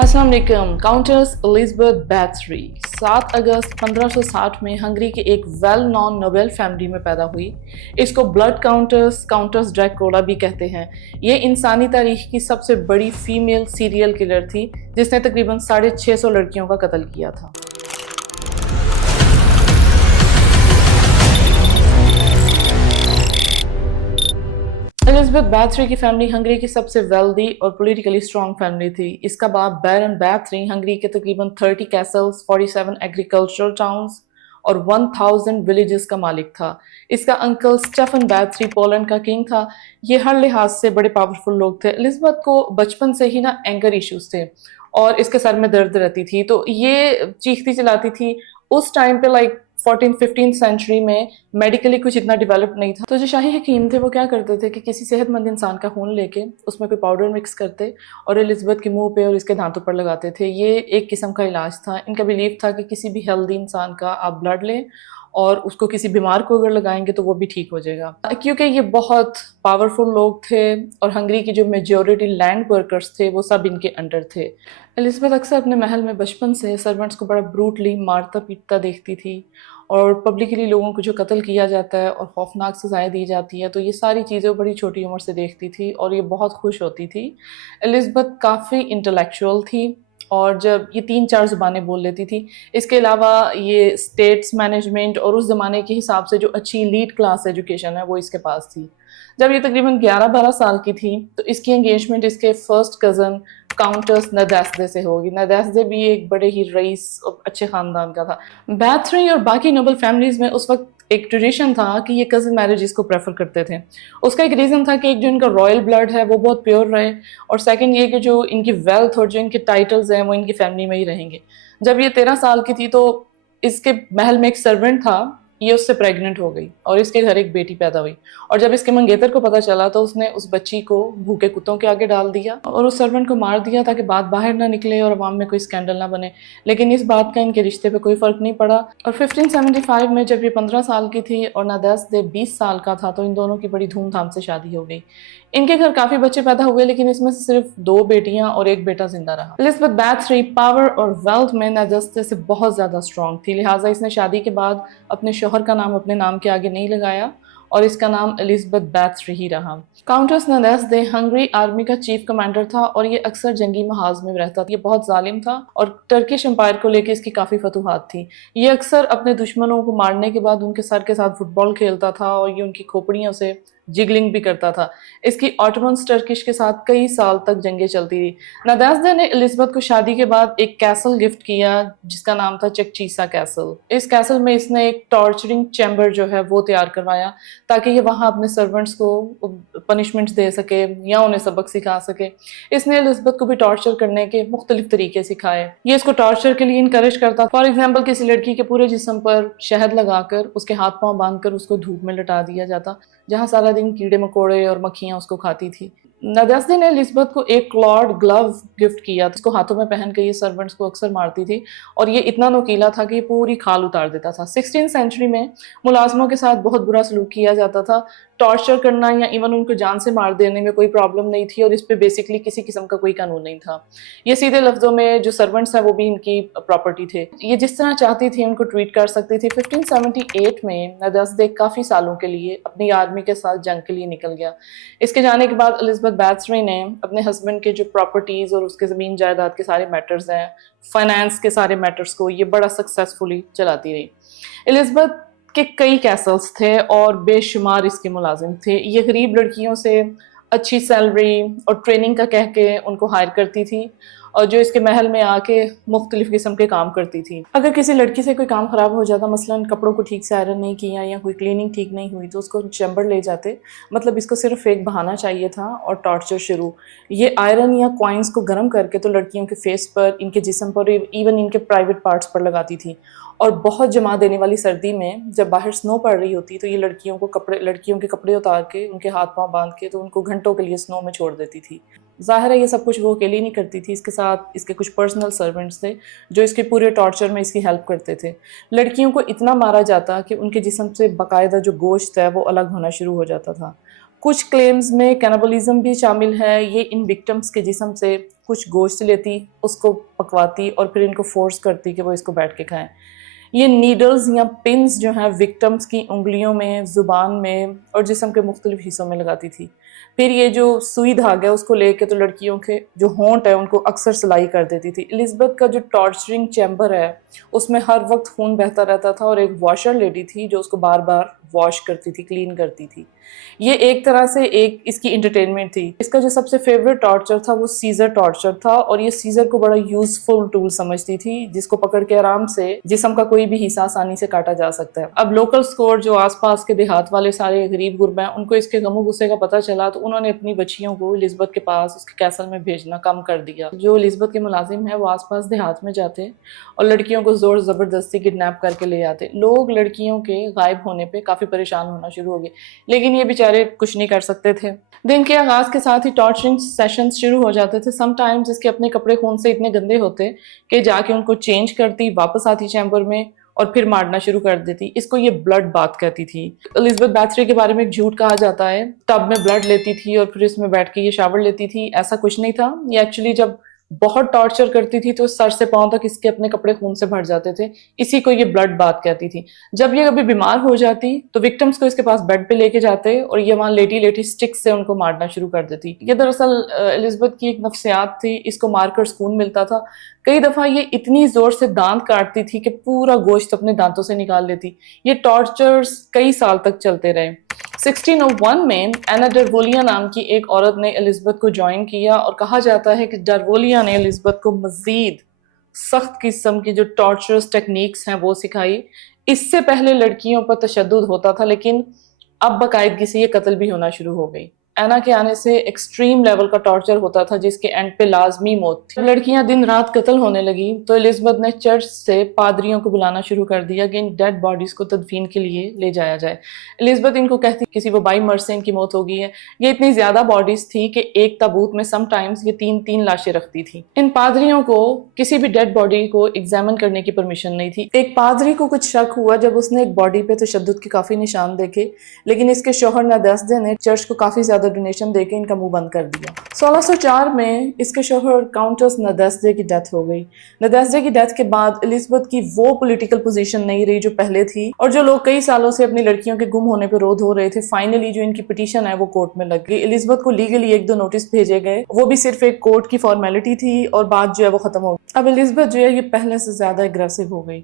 अस्सलाम वालेकुम। Countess Elizabeth बैथरी 7 अगस्त 1560 में हंगरी के एक वेल नॉन नोबेल फैमिली में पैदा हुई। इसको ब्लड काउंटेस काउंटेस ड्रैकुला भी कहते हैं। ये इंसानी तारीख की सबसे बड़ी फीमेल सीरियल किलर थी जिसने तकरीबन 650 लड़कियों का कत्ल किया था। एलिज़ाबेथ बैथरी की फैमिली हंगरी की सबसे वेल्दी और पॉलिटिकली स्ट्रॉन्ग फैमिली थी। इसका बाप बैरन बैथरी हंगरी के तकरीबन 30 कैसल्स, 47 एग्रीकल्चरल टाउन्स और 1000 विलेजेस का मालिक था। इसका अंकल स्टेफन बैथरी पोलैंड का किंग था। ये हर लिहाज से बड़े पावरफुल लोग थे। एलिज़ाबेथ को बचपन से ही ना एंगर इश्यूज थे और इसके सर में दर्द रहती थी, तो ये चीखती चिल्लाती थी। उस टाइम पे 14th-15th सेंचुरी में मेडिकली कुछ इतना डेवलप नहीं था, तो जो शाही हकीम थे वो क्या करते थे कि किसी सेहतमंद इंसान का खून लेके उसमें कोई पाउडर मिक्स करते और एलिज़ाबेथ के मुंह पे और इसके दांतों पर लगाते थे। ये एक किस्म का इलाज था। इनका बिलीव था कि किसी भी हेल्दी इंसान का आप ब्लड लें और उसको किसी बीमार को अगर लगाएंगे तो वो भी ठीक हो जाएगा, क्योंकि ये बहुत पावरफुल लोग थे और हंगरी की जो मेजॉरिटी लैंड वर्कर्स थे वो सब इनके अंडर थे। एलिज़ाबेथ अक्सर अपने महल में बचपन से सर्वेंट्स को बड़ा ब्रूटली मारता पीटता देखती थी और पब्लिकली लोगों को जो कत्ल किया जाता है और खौफनाक सजाएं दी जाती है, तो ये सारी चीज़ें बड़ी छोटी उम्र से देखती थी और ये बहुत खुश होती थी। एलिज़ाबेथ काफ़ी इंटेलेक्चुअल थी और जब ये 3-4 ज़ुबानें बोल लेती थी। इसके अलावा ये स्टेट्स मैनेजमेंट और उस ज़माने के हिसाब से जो अच्छी एलीट क्लास एजुकेशन है वो इसके पास थी। जब ये तकरीबन 11-12 साल की थी तो इसकी एंगेजमेंट इसके फर्स्ट कज़न काउंटेस नदेस्दे से होगी। नदेस्दे भी एक बड़े ही रईस और अच्छे ख़ानदान का था। बैथरी और बाकी नोबल फैमिलीज़ में उस वक्त एक ट्रेडिशन था कि ये कज़न मैरिजेस को प्रेफर करते थे। उसका एक रीज़न था कि एक जो इनका रॉयल ब्लड है वो बहुत प्योर रहे और सेकंड ये कि जो इनकी वेल्थ और जो इनके टाइटल्स हैं वो इनकी फैमिली में ही रहेंगे। जब ये 13 साल की थी तो इसके महल में एक सर्वेंट था, ये उससे प्रेग्नेंट हो गई और इसके घर एक बेटी पैदा हुई और जब इसके मंगेतर को पता चला तो उसने उस बच्ची को भूखे कुत्तों के आगे डाल दिया और उस सर्वेंट को मार दिया ताकि बात बाहर ना निकले और अवाम में कोई स्कैंडल ना बने। लेकिन इस बात का इनके रिश्ते पे कोई फर्क नहीं पड़ा और 1575 में जब ये 15 साल की थी और नदेस्दे 20 साल का था तो इन दोनों की बड़ी धूमधाम से शादी हो गई। इनके घर काफी बच्चे पैदा हुए लेकिन इसमें से सिर्फ 2 बेटियां और 1 बेटा जिंदा रहा। एलिज़ाबेथ बैथरी पावर और वेल्थ में नदेस्दे से बहुत ज्यादा स्ट्रॉन्ग थी, लिहाजा इसने शादी के बाद अपने शौहर का नाम अपने नाम के आगे नहीं लगाया और इसका नाम एलिज़ाबेथ बैथरी ही रहा। काउंटेस नदेस्दे हंगरी आर्मी का चीफ कमांडर था और ये अक्सर जंगी महाज में रहता था। ये बहुत जालिम था और टर्किश एम्पायर को लेकर इसकी काफ़ी फतूहात थी। ये अक्सर अपने दुश्मनों को मारने के बाद उनके सर के साथ फुटबॉल खेलता था और ये उनकी खोपड़ियों से जिगलिंग भी करता था। इसकी ऑटोमन्स टर्किश के साथ कई साल तक जंगें चलती रही। नदेस्दे ने एलिज़ाबेथ को शादी के बाद एक कैसल गिफ्ट किया जिसका नाम था चेकचीसा कैसल। इस कैसल में इसने एक टॉर्चरिंग चैम्बर जो है वो तैयार करवाया ताकि ये वहाँ अपने सर्वेंट्स को पनिशमेंट्स दे सके या उन्हें सबक सिखा सके। इसने एलिज़ाबेथ को भी टॉर्चर करने के मुख्तलिफ तरीके सिखाए। ये इसको टॉर्चर के लिए इनकरेज करता। फॉर एग्जाम्पल किसी लड़की के पूरे जिस्म पर शहद लगाकर उसके हाथ पांव बांधकर उसको धूप में लटा दिया जाता जहाँ सारा दिन कीड़े मकोड़े और मक्खियां उसको खाती थी। नदेस्दे ने एलिज़ाबेथ को एक क्लॉड ग्लव गिफ्ट किया, इसको हाथों में पहन के ये सर्वेंट्स को अक्सर मारती थी और ये इतना नोकीला था कि ये पूरी खाल उतार देता था। 16th सेंचुरी में मुलाजमों के साथ बहुत बुरा सलूक किया जाता था। टॉर्चर करना या इवन उनको जान से मार देने में कोई प्रॉब्लम नहीं थी और इस पे बेसिकली किसी किस्म का कोई कानून नहीं था। ये सीधे लफ्जों में जो सर्वेंट्स हैं वो भी इनकी प्रॉपर्टी थे। ये जिस तरह चाहती थी उनको ट्रीट कर सकती थी। 1578 में नदेस्दे काफ़ी सालों के लिए अपनी आर्मी के साथ जंग के लिए निकल गया। इसके जाने के बाद एलिज़ाबेथ बैथरी ने अपने हस्बैंड के जो प्रॉपर्टीज़ और उसके ज़मीन जायदाद के सारे मैटर्स हैं, फाइनेंस के सारे मैटर्स को ये बड़ा सक्सेसफुली चलाती रही। एलिज़ाबेथ के कई कैसल्स थे और बेशुमार इसके मुलाजिम थे। ये गरीब लड़कियों से अच्छी सैलरी और ट्रेनिंग का कह के उनको हायर करती थी और जो इसके महल में आके मुख्तलिफ किस्म के काम करती थी। अगर किसी लड़की से कोई काम ख़राब हो जाता, मसलन कपड़ों को ठीक से आयरन नहीं किया या कोई क्लीनिंग ठीक नहीं हुई, तो उसको चैम्बर ले जाते। मतलब इसको सिर्फ एक बहाना चाहिए था और टॉर्चर शुरू। ये आयरन या कॉइन्स को गर्म करके तो लड़कियों के फेस पर, इनके जिस्म पर, इवन इनके प्राइवेट पार्ट्स पर लगाती थी और बहुत जमा देने वाली सर्दी में जब बाहर स्नो पड़ रही होती तो ये लड़कियों के कपड़े उतार के उनके हाथ पांव बांध के तो उनको घंटों के लिए स्नो में छोड़ देती थी। ज़ाहिर है ये सब कुछ वो अकेली नहीं करती थी, इसके साथ इसके कुछ पर्सनल सर्वेंट्स थे जो इसके पूरे टॉर्चर में इसकी हेल्प करते थे। लड़कियों को इतना मारा जाता कि उनके जिस्म से बाकायदा जो गोश्त है वो अलग होना शुरू हो जाता था। कुछ क्लेम्स में कैनिबलिज्म भी शामिल है। ये इन विक्टिम्स के जिस्म से कुछ गोश्त लेती, उसको पकवाती और फिर इनको फोर्स करती कि वो इसको बैठ के खाएं। ये नीडल्स या पिन्स जो हैं विक्टिम्स की उंगलियों में, ज़ुबान में और जिस्म के मुख्तलिफ हिस्सों में लगाती थी। फिर ये जो सुई धागा है उसको लेके तो लड़कियों के जो होंठ है उनको अक्सर सिलाई कर देती थी। एलिज़ाबेथ का जो टॉर्चरिंग चैम्बर है उसमें हर वक्त खून बहता रहता था और एक वॉशर लेडी थी जो उसको बार बार वॉश करती थी, क्लीन करती थी। ये एक तरह से एक इसकी इंटरटेनमेंट थी। इसका जो सबसे फेवरेट टॉर्चर था वो सीजर टॉर्चर था और ये सीजर को बड़ा यूजफुल टूल समझती थी जिसको पकड़ के आराम से जिस्म का कोई भी हिस्सा आसानी से काटा जा सकता है। अब लोकल स्कोर जो आसपास के देहात वाले सारे गरीब गुरबा हैं उनको इसके गमो गुस्से का पता चला तो उन्होंने अपनी बच्चियों को एलिज़ाबेथ के पास उसके कैसल में भेजना कम कर दिया। जो एलिज़ाबेथ के मुलाजिम है वो आसपास देहात में जाते और लड़कियों को जोर जबरदस्ती किडनैप करके ले आते। लोग लड़कियों के गायब होने पे काफी परेशान होना शुरू हो गए, लेकिन ये बेचारे कुछ नहीं कर सकते थे। दिन के आगाज के साथ ही टॉर्चरिंग सेशंस शुरू हो जाते थे। समटाइम्स इसके अपने कपड़े खून से इतने गंदे होते कि जाके उनको चेंज करती, वापस आती चैम्बर में और फिर मारना शुरू कर देती। इसको ये ब्लड बाथ कहती थी। एलिज़ाबेथ बैथरी के बारे में एक झूठ कहा जाता है, टब में ब्लड लेती थी और फिर इसमें बैठ के ये शावर लेती थी। ऐसा कुछ नहीं था। ये एक्चुअली जब बहुत टॉर्चर करती थी तो सर से पांव तक इसके अपने कपड़े खून से भर जाते थे। इसी को ये ब्लड बाथ कहती थी। जब ये कभी बीमार हो जाती तो विक्टिम्स को इसके पास बेड पे लेके जाते और ये वहां लेटी लेटी स्टिक से उनको मारना शुरू कर देती। ये दरअसल एलिज़ाबेथ की एक नफ्सियात थी। इसको मारकर सुकून मिलता था। कई दफा ये इतनी जोर से दांत काटती थी कि पूरा गोश्त अपने दांतों से निकाल लेती। ये टॉर्चर्स कई साल तक चलते रहे। 1601 में एना डरवोलिया नाम की एक औरत ने एलिज़ाबेथ को ज्वाइन किया और कहा जाता है कि डरवोलिया ने एलिज़ाबेथ को मजीद सख्त किस्म की जो टॉर्चरस टेक्निक्स हैं वो सिखाई। इससे पहले लड़कियों पर तशद्दुद होता था, लेकिन अब बाकायदगी से ये कत्ल भी होना शुरू हो गई। एना के आने से एक्सट्रीम लेवल का टॉर्चर होता था जिसके एंड पे लाजमी मौत थी। लड़कियां दिन रात कत्ल होने लगी तो एलिज़ाबेथ ने चर्च से पादरियों को बुलाना शुरू कर दिया कि इन डेड बॉडीज को तदफीन के लिए ले जाया जाए। एलिज़ाबेथ इनको कहती किसी वबाई मर्ज से इनकी मौत हो गई है। ये इतनी ज्यादा बॉडीज थी कि एक ताबूत में समटाइम्स ये 3-3 लाशें रखती थी। इन पादरियों को किसी भी डेड बॉडी को एग्जामिन करने की परमिशन नहीं थी। एक पादरी को कुछ शक हुआ जब उसने एक बॉडी पे तशद्दुद के काफी निशान देखे, लेकिन इसके शौहर नदस्दे ने चर्च को काफी ज्यादा डोनेशन देके इनका मुंह बंद कर दिया। 1604 में इसके शौहर काउंटेस नदस्दे की डेथ हो गई। नदस्दे की डेथ के बाद एलिज़ाबेथ की वो पॉलिटिकल पोजीशन नहीं रही जो पहले थी और जो लोग कई सालों से अपनी लड़कियों के गुम होने पर रोध हो रहे थे, फाइनली जो इनकी पिटीशन है वो कोर्ट में लग गई। एलिज़ाबेथ को लीगली 1-2 नोटिस भेजे गए, वो भी सिर्फ एक कोर्ट की फॉर्मेलिटी थी और बात जो है वो खत्म हो गई। अब एलिज़ाबेथ जो है ये पहले से ज्यादा एग्रेसिव हो गई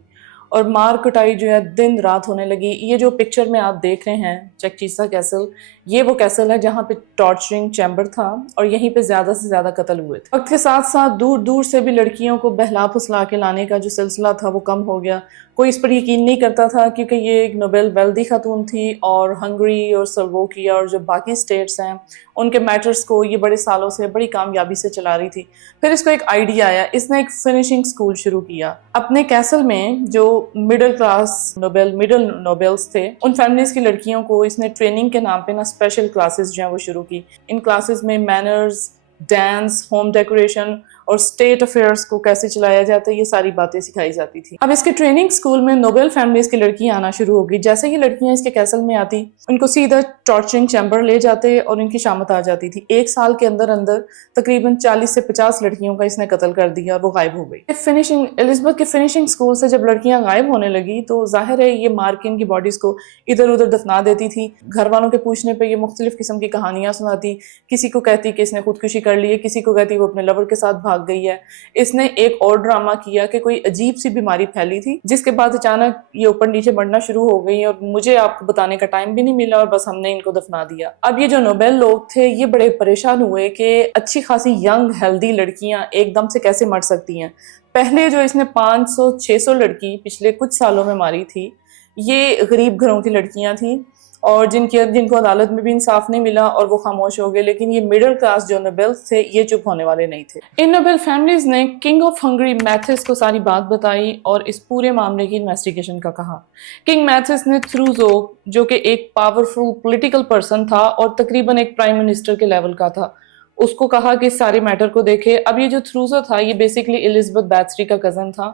और मार कुटाई जो है दिन रात होने लगी। ये जो पिक्चर में आप देख रहे हैं चेकचीसा कैसल, ये वो कैसल है जहाँ पे टॉर्चरिंग चैम्बर था और यहीं पे ज्यादा से ज्यादा कत्ल हुए थे। वक्त के साथ साथ दूर दूर से भी लड़कियों को बहला फुसला के लाने का जो सिलसिला था वो कम हो गया। कोई इस पर यकीन नहीं करता था क्योंकि ये एक नोबेल वेल्दी खातून थी और हंगरी और स्लोवाकिया और जो बाकी स्टेट्स हैं उनके मैटर्स को ये बड़े सालों से बड़ी कामयाबी से चला रही थी। फिर इसको एक आइडिया आया, इसने एक फिनिशिंग स्कूल शुरू किया। अपने कैसल में जो मिडिल नोबेल्स थे उन फैमिलीज की लड़कियों को इसने ट्रेनिंग के नाम पे ना स्पेशल क्लासेस जो है वो शुरू की। इन क्लासेस में मैनर्स, डांस, होम डेकोरेशन और स्टेट अफेयर्स को कैसे चलाया जाता है ये सारी बातें सिखाई जाती थी। अब इसके ट्रेनिंग स्कूल में नोबेल फैमिलीज की लड़कियां आना शुरू हो गई। जैसे ही लड़कियां इसके कैसल में आती उनको सीधा टॉर्चरिंग चैम्बर ले जाते और इनकी शामत आ जाती थी। 1 साल के अंदर अंदर तकरीबन 40 से 50 लड़कियों का इसने कत्ल कर दिया और वो गायब हो गई। एलिज़ाबेथ के फिनिशिंग स्कूल से जब लड़कियां गायब होने लगी तो जाहिर है ये मार के इनकी बॉडीज को इधर उधर दफना देती थी। घर वालों के पूछने पर ये मुख्तलिफ किस्म की कहानियां सुनाती। किसी को कहती कि इसने खुदकुशी कर ली है, किसी को कहती वो अपने लवर के साथ भाग गई है। इसने एक और ड्रामा किया कि कोई अजीब सी बीमारी फैली थी जिसके बाद अचानक ये ऊपर नीचे बढ़ना शुरू हो गई और मुझे आपको बताने का टाइम भी नहीं मिला और बस हमने इनको दफना दिया। अब ये जो नोबेल लोग थे ये बड़े परेशान हुए कि अच्छी खासी यंग हेल्दी लड़कियां एकदम से कैसे मर सकती हैं। पहले जो इसने 500-600 लड़की पिछले कुछ सालों में मारी थी ये गरीब घरों की लड़कियां थी और जिनको अदालत में भी इंसाफ नहीं मिला और वो खामोश हो गए। लेकिन ये मिडिल क्लास जो नोबेल्स थे ये चुप होने वाले नहीं थे। इन नोबेल फैमिलीज ने किंग ऑफ हंगरी मैथिस को सारी बात बताई और इस पूरे मामले की इन्वेस्टिगेशन का कहा। किंग मैथिस ने थ्रूजो जो कि एक पावरफुल पॉलिटिकल पर्सन था और तकरीबन एक प्राइम मिनिस्टर के लेवल का था, उसको कहा कि इस सारे मैटर को देखे। अब ये जो थ्रूजो था ये बेसिकली एलिज़ाबेथ बैथरी का कजन था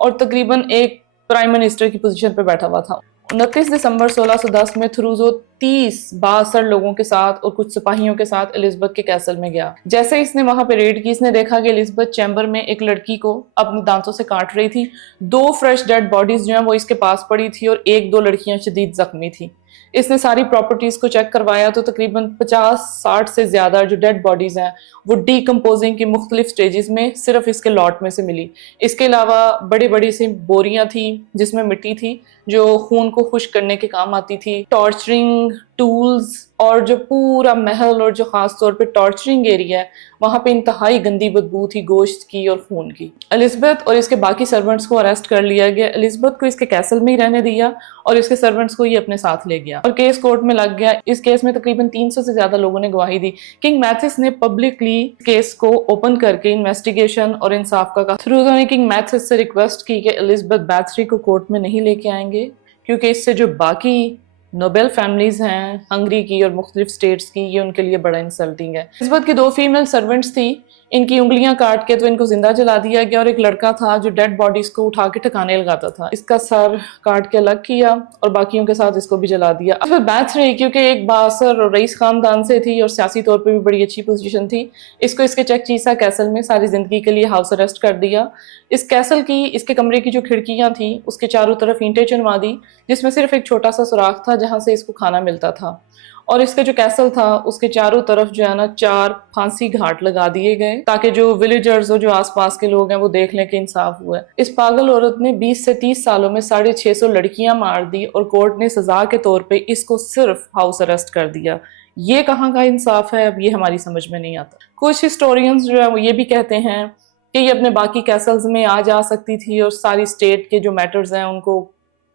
और तकरीबन एक प्राइम मिनिस्टर की पोजीशन पे बैठा हुआ था। 29 दिसंबर 1610 में थ्रूजो 30 बासर लोगों के साथ और कुछ सिपाहियों के साथ एलिजाबेथ के कैसल में गया। जैसे इसने वहां पे रेड की, इसने देखा कि एलिजाबेथ चैम्बर में एक लड़की को अपने दांतों से काट रही थी। 2 फ्रेश डेड बॉडीज जो हैं वो इसके पास पड़ी थी और 1-2 लड़कियां शदीद जख्मी थी। इसने सारी प्रॉपर्टीज को चेक करवाया तो तकरीबन 50-60 से ज्यादा जो डेड बॉडीज हैं वो डीकम्पोजिंग की मुख्तलिफ स्टेजेस में सिर्फ इसके लॉट में से मिली। इसके अलावा बड़ी बड़ी सी बोरियां थी जिसमें मिट्टी थी जो खून को खुश्क करने के काम आती थी, टॉर्चरिंग टूल्स, और जो पूरा महल और जो खास तौर पे टॉर्चरिंग एरिया है वहां पे इंतहाई गंदी बदबू थी गोश्त की और खून की। एलिजाबेथ और इसके बाकी सर्वेंट्स को अरेस्ट कर लिया गया। एलिजाबेथ को इसके कैसल में ही रहने दिया और इसके सर्वेंट्स को ही अपने साथ ले गया और केस कोर्ट में लग गया। इस केस में तकरीबन 300 से ज्यादा लोगों ने गवाही दी। किंग मैथिस ने पब्लिकली केस को ओपन करके इन्वेस्टिगेशन और इंसाफ का कहा। थ्रूजो ने किंग मैथिस से रिक्वेस्ट की कि एलिजाबेथ बैथरी को कोर्ट में नहीं लेके आएंगे क्योंकि इससे जो बाकी नोबेल फैमिलीज हैं हंगरी की और मुख्तलिफ स्टेट्स की, ये उनके लिए बड़ा इंसल्टिंग है। एलिजाबेथ की 2 फीमेल सर्वेंट्स थी, इनकी उंगलियां काट के तो इनको जिंदा जला दिया गया और एक लड़का था जो डेड बॉडीज को उठा के ठिकाने लगाता था, इसका सर काट के अलग किया और बाकियों के साथ इसको भी जला दिया। फिर बैथ रही क्योंकि एक बासर और रईस खानदान से थी और सियासी तौर पर भी बड़ी अच्छी पोजीशन थी, इसको इसके चेक चीसा कैसल में सारी जिंदगी के लिए हाउस अरेस्ट कर दिया। इस कैसल की, इसके कमरे की जो खिड़कियां थी उसके चारों तरफ ईंटें चुनवा दी जिसमें सिर्फ एक छोटा सा सुराख था जहां से इसको खाना मिलता था, और इसका जो कैसल था उसके चारों तरफ जो है ना 4 फांसी घाट लगा दिए गए ताकि जो विलेजर्स और जो आसपास के लोग हैं वो देख लें कि इंसाफ हुआ है। इस पागल औरत ने 20 से 30 सालों में 650 लड़कियां मार दी और कोर्ट ने सजा के तौर पे इसको सिर्फ हाउस अरेस्ट कर दिया। ये कहाँ का इंसाफ है, अब ये हमारी समझ में नहीं आता। कुछ हिस्टोरियंस जो है वो ये भी कहते हैं कि ये अपने बाकी कैसल्स में आ जा सकती थी और सारी स्टेट के जो मैटर्स हैं उनको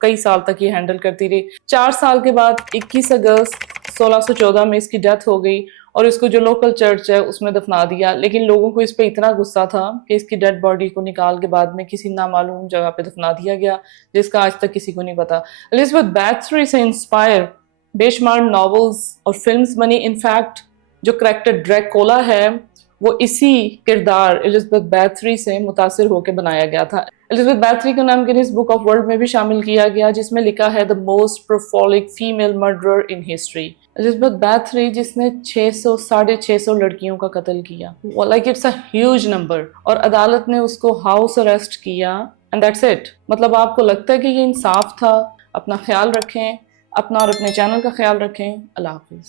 कई साल तक ये हैंडल करती रही। 4 साल के बाद 21 अगस्त 1614 में इसकी डेथ हो गई और इसको जो लोकल चर्च है उसमें दफना दिया, लेकिन लोगों को इस पे इतना गुस्सा था कि इसकी डेड बॉडी को निकाल के बाद में किसी नामालूम जगह पे दफना दिया गया जिसका आज तक किसी को नहीं पता। एलिजाबेथ बैथरी से इंस्पायर बेशुमार नॉवेल्स और फिल्म्स बनी। इनफैक्ट जो करेक्टर ड्रैकुला है वो इसी किरदार एलिजाबेथ बैथरी से मुतासिर होकर बनाया गया था। एलिजाबेथ बैथरी का नाम गिनीज बुक ऑफ वर्ल्ड में भी शामिल किया गया जिसमें लिखा है the most prolific female murderer in history. Elizabeth Bathory जिसने 600-650 लड़कियों का कत्ल किया, like it's a huge number, और अदालत ने उसको हाउस अरेस्ट किया एंड दैट्स इट। मतलब आपको लगता है कि ये इंसाफ था? अपना ख्याल रखें, अपना और अपने चैनल का ख्याल रखें। अल्लाह हाफिज।